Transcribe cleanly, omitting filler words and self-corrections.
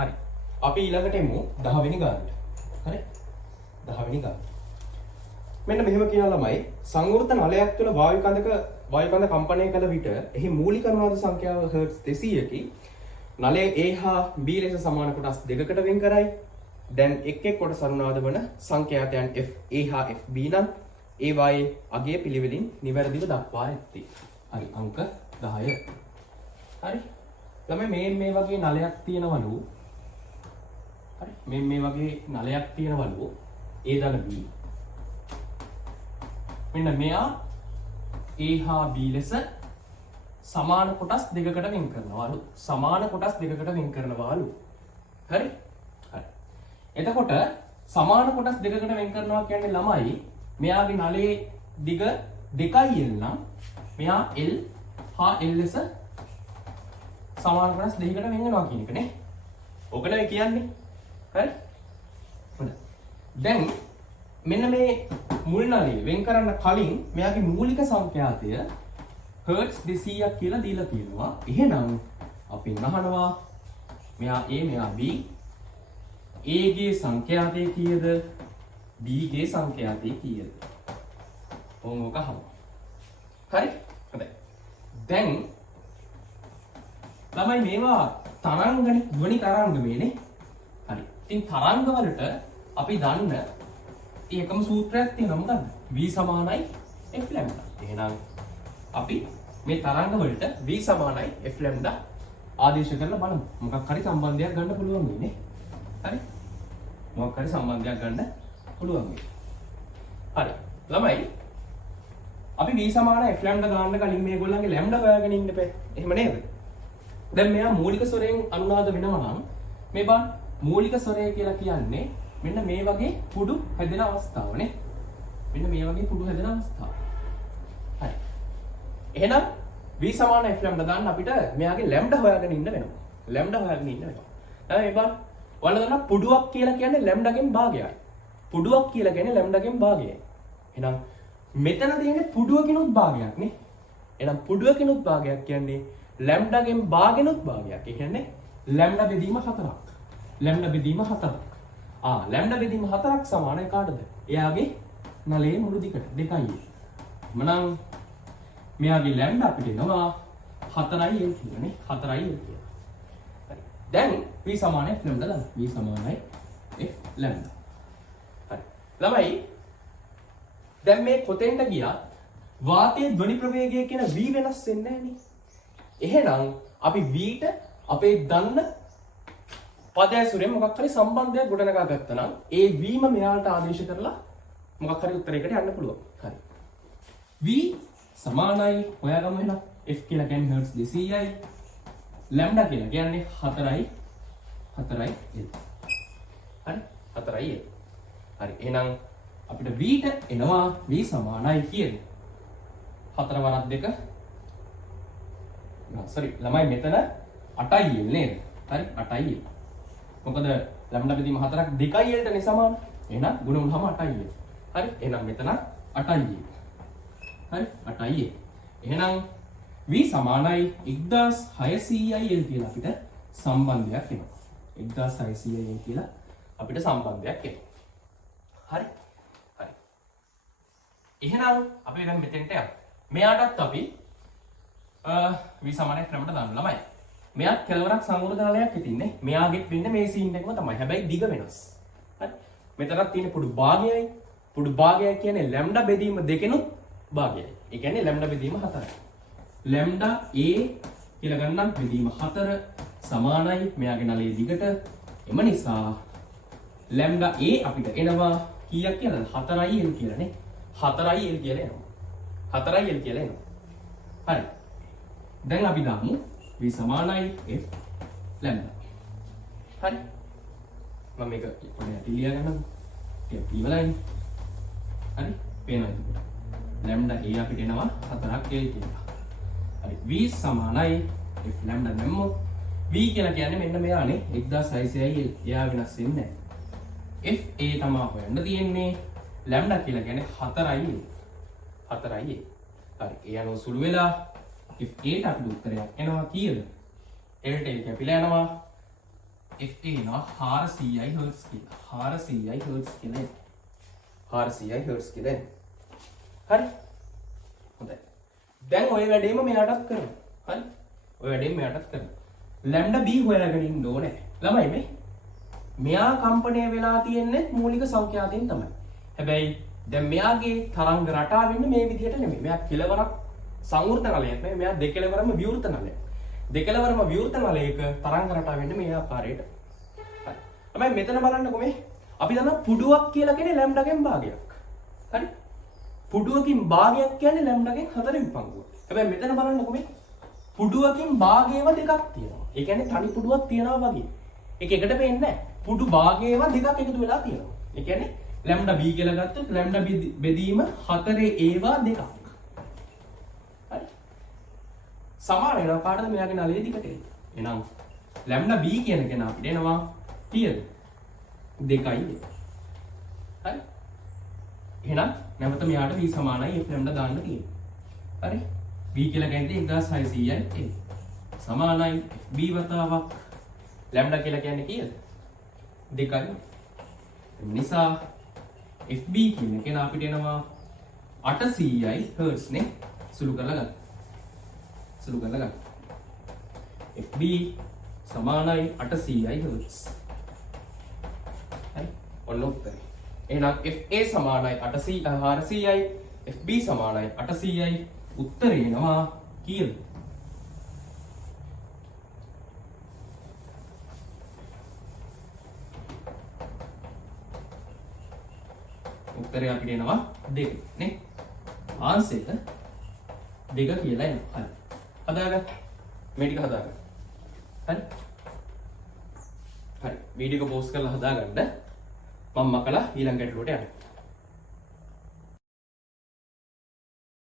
හරි. අපි ඊළඟට එමු 10 වෙනි ගානට. හරි? 10 වෙනි ගාන. මෙන්න මෙහෙම කියන ළමයි සංවෘත නලයක් තුළ වායු කඳ කම්පනය කළ විට එහි මූලික අනුනාද සංඛ්‍යාව හර්ට්ස් 200කි. නලය A හා B ලෙස සමාන කොටස් දෙකකට වෙන් කරයි. දැන් එක් කොටස් අනුනාද වන සංඛ්‍යාතයන් F A හා F B නම් ඒ වායේ අගය පිළිවෙලින් නිවැරදිව දක්වා ඇත්තේ. හරි අංක 10. හරි. ළමයි මේ වගේ නලයක් තියෙනවලු. හරි. මේ වගේ නලයක් තියෙනවලු. A දල B. මෙන්න මෙයා A හා B ලෙස සමාන කොටස් දෙකකට වෙන් කරනවාලු. සමාන කොටස් දෙකකට වෙන් කරනවාලු. හරි? හරි. එතකොට සමාන කොටස් දෙකකට වෙන් කරනවා කියන්නේ ළමයි මෙයාගේ නලයේ දිග 2L නම් මෙයා L හා L ලෙස සමාන කොටස් දෙකකට වෙන් වෙනවා කියන එක නේ. ඕකනේ කියන්නේ. හරි? හොඳයි. දැන් මෙන්න මේ මුල් නලය වෙන් කරන්න කලින් මෙයාගේ මූලික සංඛ්‍යාතය හර්ට්ස් 200ක් කියලා දීලා තියෙනවා. එහෙනම් අපි අහනවා මෙයා A මෙයා B A ගේ සංඛ්‍යාතය කීයද B ගේ සංඛ්‍යාතය කීයද? ඕක අහමු. හරි? හොඳයි. දැන් ළමයි මේවා තරංගනේ ධ්වනි තරංග මේනේ. හරි. ඉතින් තරංග වලට අපි දන්න එකම සූත්‍රයක් තියෙනවා මොකද්ද? V සමානයි F ලැම්ඩා. එහෙනම් අපි මේ තරංග වලට V සමානයි F ලැම්ඩා ආදේශ කරලා බලමු. මොකක් හරි සම්බන්ධයක් ගන්න පුළුවන් වෙන්නේ. හරි? මොකක් හරි සම්බන්ධයක් ගන්න පුළුවන් වෙන්නේ. හරි. ළමයි අපි V සමාන F ලැම්ඩා ගන්න කලින් මේගොල්ලන්ගේ ලැම්ඩා හොයාගෙන ඉන්න බෑ. එහෙම නේද? දැන් මෙයා මූලික ස්වරයෙන් අනුනාද වෙනවා නම් මේ බන් මූලික ස්වරය කියලා කියන්නේ මෙන්න මේ වගේ පුඩු හැදෙන අවස්ථාවනේ. මෙන්න මේ වගේ පුඩු හැදෙන අවස්ථාව. හරි. එහෙනම් V සමාන F ලැම්ඩා දාන්න අපිට මෙයාගේ ලැම්ඩා හොයාගෙන ඉන්න වෙනවා. ලැම්ඩා හොයාගෙන ඉන්න වෙනවා. දැන් මේ බලන්න. ඔයාලා දන්නා පුඩුවක් කියලා කියන්නේ ලැම්ඩාගෙන් භාගයයි. පුඩුවක් කියලා කියන්නේ ලැම්ඩාගෙන් භාගයයි. එහෙනම් මෙතන තියෙන්නේ පුඩුවකිනුත් භාගයක් නේ. එහෙනම් පුඩුවකිනුත් භාගයක් කියන්නේ ලැම්ඩාගෙන් භාගෙනුත් භාගයක්. ඒ කියන්නේ ලැම්ඩා බෙදීම 4ක්. ලැම්ඩා බෙදීම 4ක්. ලැම්ඩා බෙදීම 4ක් සමානයි කාටද? එයාගේ නලයේ මුළු දිගට 2යි. එහෙනම් මෙයාගේ ලැම්ඩා අපිට එනවා 4යි L කියලානේ. 4යි L කියලා. හරි. දැන් V සමානයි F ලැම්ඩා දාන්න. V සමානයි F ලැම්ඩා. හරි. ළමයි දැන් මේ කොතෙන්ද ගියා? වාතයේ ධ්වනි ප්‍රවේගය කියන V වෙනස් වෙන්නේ නැහැ නේ. එහෙනම් අපි V ට අපේ දන්න පද ඇසුරෙන් මොකක් හරි සම්බන්ධයක් ගොඩනගා ගත්තා නම් ඒ V ම මෙයාට ආදේශ කරලා මොකක් හරි උත්තරයකට යන්න පුළුවන්. හරි. V සමානයි හොයාගමු එහෙනම් F කියලා කියන්නේ හර්ට්ස් 200යි. ලැම්ඩා කියලා කියන්නේ 4යි L. හරි? 4යි L. හරි. එහෙනම් අපිට V ට එනවා V සමානයි කියන්නේ 4 වරක් 2 ළමයි මෙතන 8යි L නේද? හරි 8යි L. මොකද ලැම්ඩා බෙදීම 4ක් 2යි L ටනේ සමාන. එහෙනම් ගුණ වුණාම 8යි L. හරි? එහෙනම් මෙතන 8යි L. හරි? 8යි L. එහෙනම් V සමානයි 1600යි L කියලා අපිට සම්බන්ධයක් එනවා. 1600යි L කියලා අපිට සම්බන්ධයක් එනවා. හරි? හරි. එහෙනම් අපි දැන් මෙතෙන්ට යමු. මෙයාටත් අපි V සමානයි F ලැම්ඩා දාන්න ළමයි. මෙයාත් කෙලවරක් සංවෘත නලයක් හිටින්නේ. මෙයාගෙත් වෙන්නේ මේ සීන් එකම තමයි. හැබැයි දිග වෙනස්. හරි. මෙතනක් තියෙන පුඩු භාගයයි. පුඩු භාගය කියන්නේ ලැම්ඩා බෙදීම දෙකෙනුත් භාගයයි. ඒ කියන්නේ ලැම්ඩා බෙදීම 4යි. ලැම්ඩා A කියලා ගන්නම් බෙදීම 4 සමානයි මෙයාගේ නලයේ දිගට. එම නිසා ලැම්ඩා A අපිට එනවා කීයක් කියලාද? 4යි L කියලානේ. 4යි L කියලා එනවා. 4යි L කියලා එනවා. හරි. දැන් අපි දාමු V සමානයි F ලැම්ඩා. හරි. මම මේක පොඩ්ඩක් ලියා ගන්නම්. ඒක ඉවරයි. හරි. පේනවා එතකොට. ලැම්ඩා A අපිට එනවා 4ක් L කියලා. හරි. V සමානයි F ලැම්ඩා දැම්මොත් V කියලා කියන්නේ මෙන්න මෙයානේ 1600යි L. එයා වෙනස් වෙන්නේ නැහැ. F A තමයි හොයන්න තියෙන්නේ. ලැම්ඩා කියලා කියන්නේ 4යි L. 4යි L. හරි. ඒ අනුව සුළු වෙලා F A ට අපිට උත්තරයක් එනවා කීයද? L ට L කැපිලා යනවා. FA එනවා 400යි හර්ට්ස් කියලා. 400යි හර්ට්ස් කියලා. 400යි හර්ට්ස් කියලා. හරි. හොඳයි. දැන් ඔය වැඩේම මෙයාටත් කරමු. හරි. ඔය වැඩේම මෙයාටත් කරමු. ලැම්ඩා B හොයාගෙන ඉන්න ඕනේ. ළමයි මේ මෙයා කම්පණය වෙලා තියෙන්නේ මූලික සංඛ්‍යාතයෙන් තමයි. හැබැයි දැන් මෙයාගේ තරංග රටාව වෙන්නේ මේ විදිහට නෙමෙයි. මෙයා කෙලවරක් සංවෘත නලයක් නෙමෙයි. මෙයා දෙකලවරම විවෘත නලයක්. දෙකලවරම විවෘත නලයක තරංග රටාව වෙන්නේ මේ ආකාරයට. හරි. ළමයි මෙතන බලන්නකෝ මේ අපි දන්නවා පුඩුවක් කියලා කියන්නේ ලැම්ඩාගෙන් භාගයක්. හරි. පුඩුවකින් භාගයක් කියන්නේ ලැම්ඩාගෙන් 4 විපංගුව. හැබැයි මෙතන බලන්නකෝ මේ පුඩුවකින් භාගයව දෙකක් තියෙනවා. ඒ කියන්නේ තනි පුඩුවක් තියෙනවා වගේ. ඒක එකට පේන්නේ නැහැ. පුඩු භාගයව දෙකක් එකතු වෙලා තියෙනවා. ඒ කියන්නේ ලැම්ඩා b කියලා ගත්තොත් ලැම්ඩා බෙදීම 4 ඒවා දෙකක්. හරි. සමාන වෙනවා කාටද මෙයාගේ නලයේ දිගට. එහෙනම් ලැම්ඩා b කියන කෙනා අපිට එනවා කීයද? 2යි. හරි. එහෙනම් නැවත මෙයාට v සමානයි f ලැම්ඩා දාන්න තියෙනවා. හරි. v කියලා කියන්නේ 1600යි a. සමානයි b වතාවක් ලැම්ඩා කියලා කියන්නේ කීයද? 2යි. නිසා FB කියන කෙනා අපිට එනවා 800යි හර්ට්ස් නේ. සුළු කරලා ගන්න. සුළු කරලා ගන්න. FB සමානයි 800යි හර්ට්ස්. හරි. ඔන්න උත්තරේ. එහෙනම් FA සමානයි 400යි FB සමානයි 800යි උත්තරේ එනවා කීයද? උත්තරේ අපිට එනවා 2 නේ. ආන්සර් එක 2 කියලා එනවා. හරි. හදාගන්න. මේ ටික හදාගන්න. හරි. හරි. වීඩියෝ එක පෝස්ට් කරලා හදාගන්න. මම මකලා ඊළඟ ගැටලුවට යනවා.